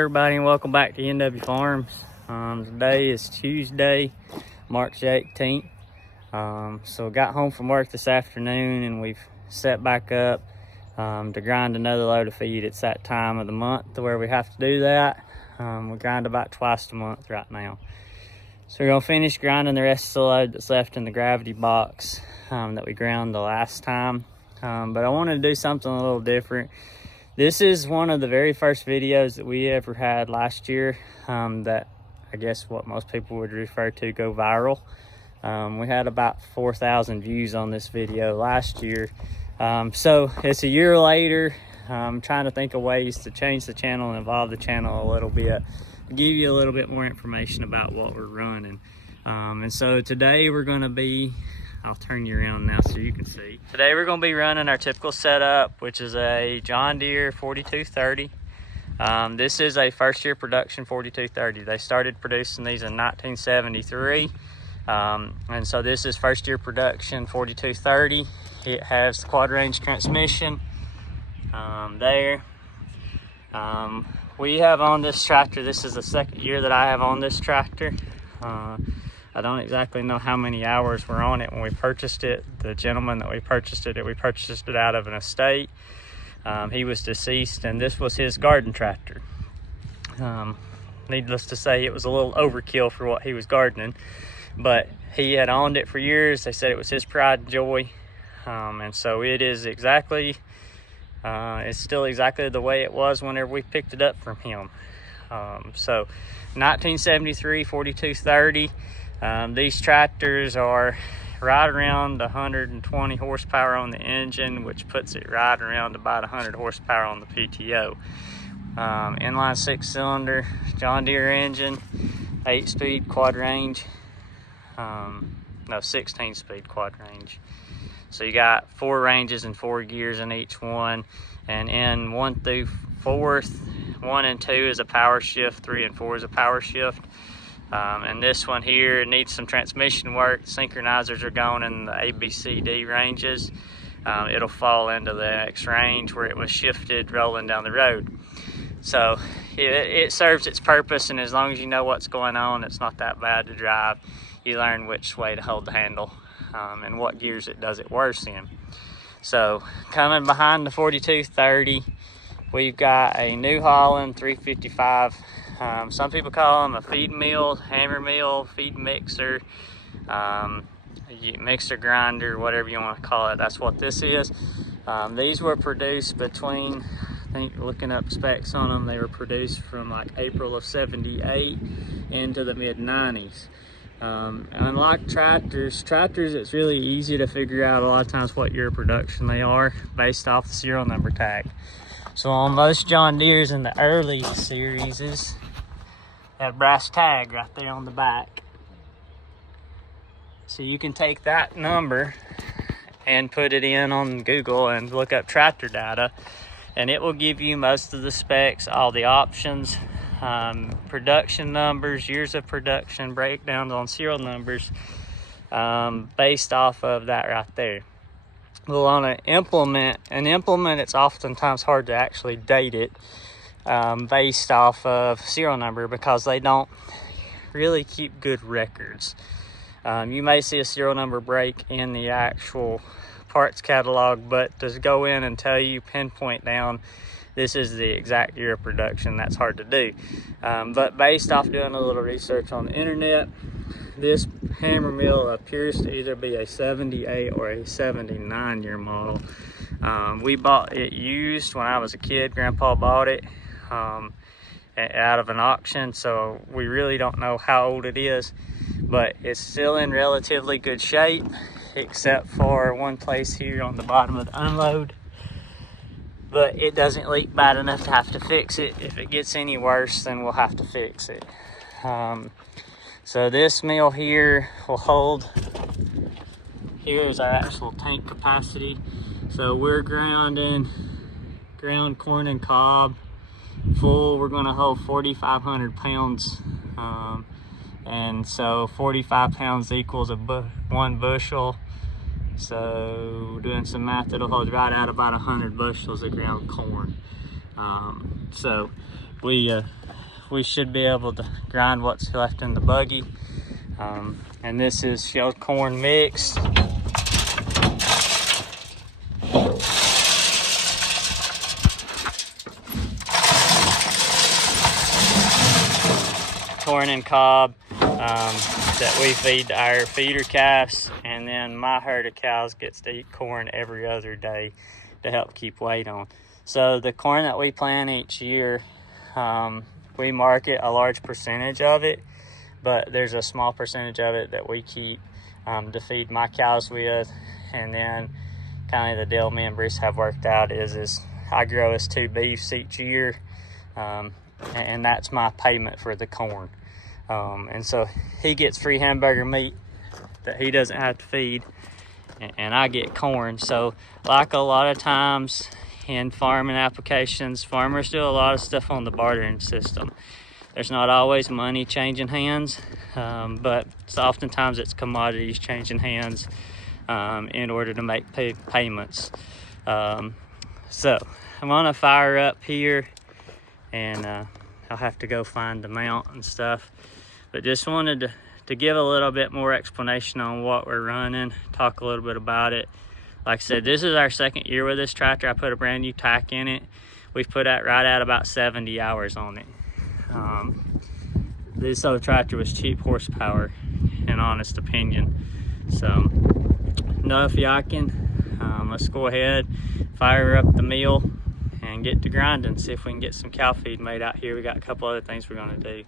everybody, and welcome back to NW Farms. Today is Tuesday, March 18th. So got home from work this afternoon and we've set back up to grind another load of feed. It's that time of the month where we have to do that. We grind about twice a month right now. So we're gonna finish grinding the rest of the load that's left in the gravity box that we ground the last time. But I wanted to do something a little different. This is one of the very first videos that we ever had last year that I guess what most people would refer to go viral. We had about 4,000 views on this video last year. So it's a year later. I'm trying to think of ways to change the channel and evolve the channel a little bit, give you a little bit more information about what we're running. And so today we're going to be, I'll turn you around now so you can see. Today we're going to be running our typical setup, which is a John Deere 4230. This is a first year production 4230. They started producing these in 1973. And so this is first year production 4230. It has the quad range transmission there. We have on this tractor, this is the second year that I have on this tractor. I don't exactly know how many hours were on it when we purchased it. The gentleman that we purchased it out of an estate. He was deceased and this was his garden tractor. Needless to say, it was a little overkill for what he was gardening, but he had owned it for years. They said it was his pride and joy. And so it is exactly, it's still exactly the way it was whenever we picked it up from him. So 1973 4230. These tractors are right around 120 horsepower on the engine, which puts it right around about 100 horsepower on the PTO. Inline 6-cylinder John Deere engine, 8-speed quad range, 16-speed quad range. So you got 4 ranges and 4 gears in each one, and in 1 through 4th, 1 and 2 is a power shift, 3 and 4 is a power shift. And this one here needs some transmission work. Synchronizers are going in the A, B, C, D ranges. It'll fall into the X range where it was shifted rolling down the road. So it serves its purpose, and as long as you know what's going on, it's not that bad to drive. You learn which way to hold the handle and what gears it does it worse in. So coming behind the 4230, we've got a New Holland 355. Some people call them a feed mill, hammer mill, feed mixer, mixer grinder, whatever you want to call it. That's what this is. These were produced between, I think looking up specs on them, they were produced from like April of '78 into the mid 90s. Unlike tractors, it's really easy to figure out a lot of times what year of production they are based off the serial number tag. So on most John Deeres in the early series, that brass tag right there on the back. So you can take that number and put it in on Google and look up tractor data, and it will give you most of the specs, all the options, production numbers, years of production, breakdowns on serial numbers based off of that right there. Well, on an implement, it's oftentimes hard to actually date it based off of serial number because they don't really keep good records. You may see a serial number break in the actual parts catalog, but to go in and tell you, pinpoint down, this is the exact year of production, that's hard to do. But based off doing a little research on the internet, this hammer mill appears to either be a 78 or a 79 year model. We bought it used when I was a kid. Grandpa bought it out of an auction, so we really don't know how old it is, but it's still in relatively good shape, except for one place here on the bottom of the unload. But it doesn't leak bad enough to have to fix it. If it gets any worse, then we'll have to fix it. So this mill here will hold, here's our actual tank capacity. So we're ground corn and cob full. We're gonna hold 4,500 pounds. And so 45 pounds equals 1 bushel. So doing some math, it'll hold right out about 100 bushels of ground corn. So we should be able to grind what's left in the buggy. And this is shelled corn mixed. Corn and cob that we feed our feeder calves, and then my herd of cows gets to eat corn every other day to help keep weight on. So the corn that we plant each year, we market a large percentage of it, but there's a small percentage of it that we keep to feed my cows with. And then kind of the deal me and Bruce have worked out is I grow us 2 beefs each year, and that's my payment for the corn. And so he gets free hamburger meat that he doesn't have to feed, and I get corn. So like a lot of times in farming applications, farmers do a lot of stuff on the bartering system. There's not always money changing hands, but oftentimes it's commodities changing hands in order to make payments. So I'm gonna fire up here, and I'll have to go find the mount and stuff, but just wanted to give a little bit more explanation on what we're running, talk a little bit about it. Like I said, this is our 2nd year with this tractor. I put a brand new tack in it. We've put out right at about 70 hours on it. This other tractor was cheap horsepower, in honest opinion. So enough yakking. Let's go ahead, fire up the mill, and get to grinding. See if we can get some cow feed made out here. We got a couple other things we're gonna do.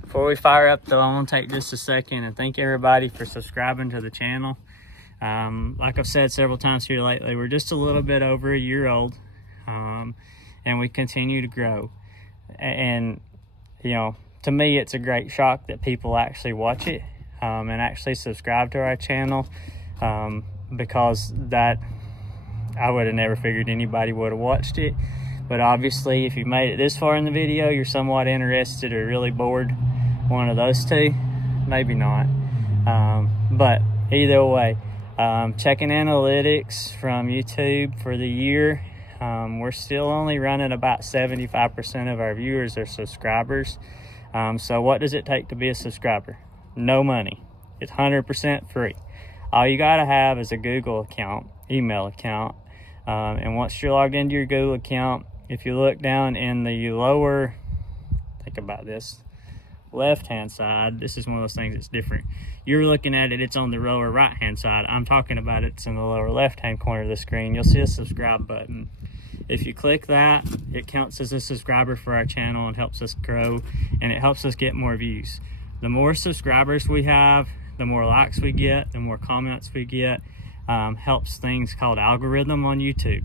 Before we fire up though, I want to take just a second and thank everybody for subscribing to the channel. Like I've said several times here lately, we're just a little bit over a year old, and we continue to grow. And you know, to me, it's a great shock that people actually watch it and actually subscribe to our channel, because that I would have never figured anybody would have watched it. But obviously, if you made it this far in the video, you're somewhat interested or really bored. One of those two, maybe not. But either way, checking analytics from YouTube for the year, we're still only running about 75% of our viewers are subscribers. So what does it take to be a subscriber? No money. It's 100% free. All you gotta have is a Google account, email account, and once you're logged into your Google account, if you look down in the lower, think about this, left-hand side, this is one of those things that's different. You're looking at it, it's on the lower right-hand side. I'm talking about it's in the lower left-hand corner of the screen. You'll see a subscribe button. If you click that, it counts as a subscriber for our channel and helps us grow, and it helps us get more views. The more subscribers we have, the more likes we get, the more comments we get. Helps things called algorithm on YouTube.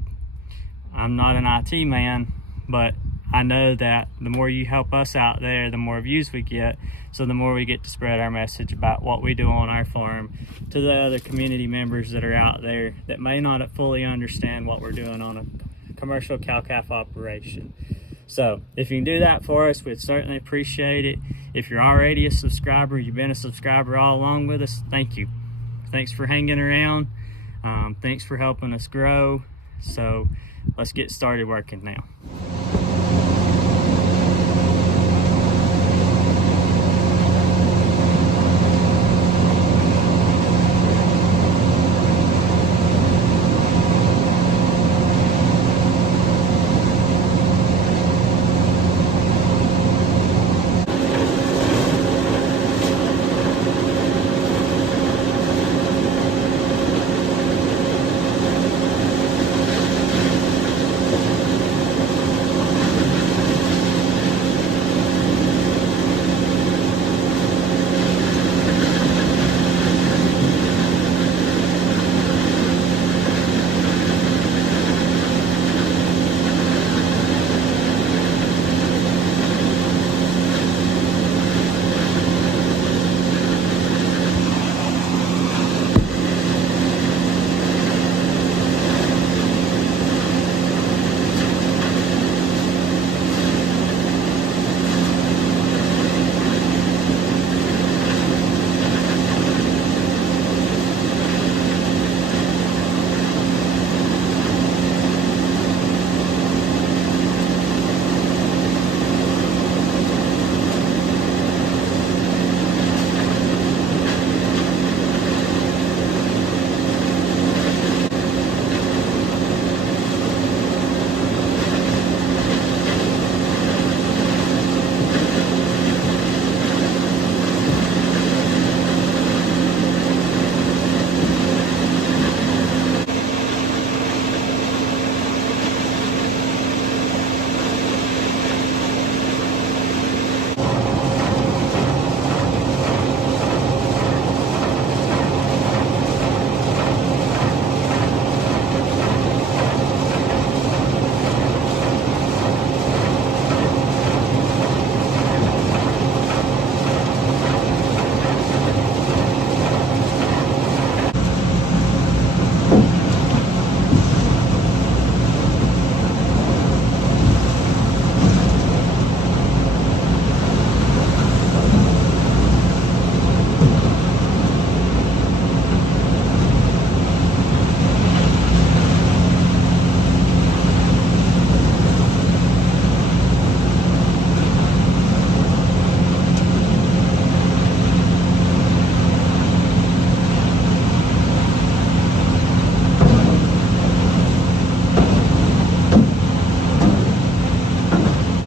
I'm not an IT man, but I know that the more you help us out there, the more views we get, so the more we get to spread our message about what we do on our farm to the other community members that are out there that may not fully understand what we're doing on a commercial cow-calf operation. So if you can do that for us, we'd certainly appreciate it. If you're already a subscriber, you've been a subscriber all along with us, thank you. Thanks for hanging around. Thanks for helping us grow. So let's get started working now.